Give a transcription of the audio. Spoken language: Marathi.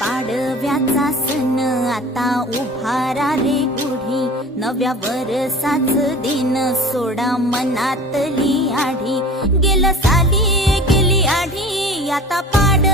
पाडव्याचा सण आता उभारा रे गुढी, नव्या वरसाच दिन सोडा मनातली आढी. गेलं साली गेली आढी, आता पाड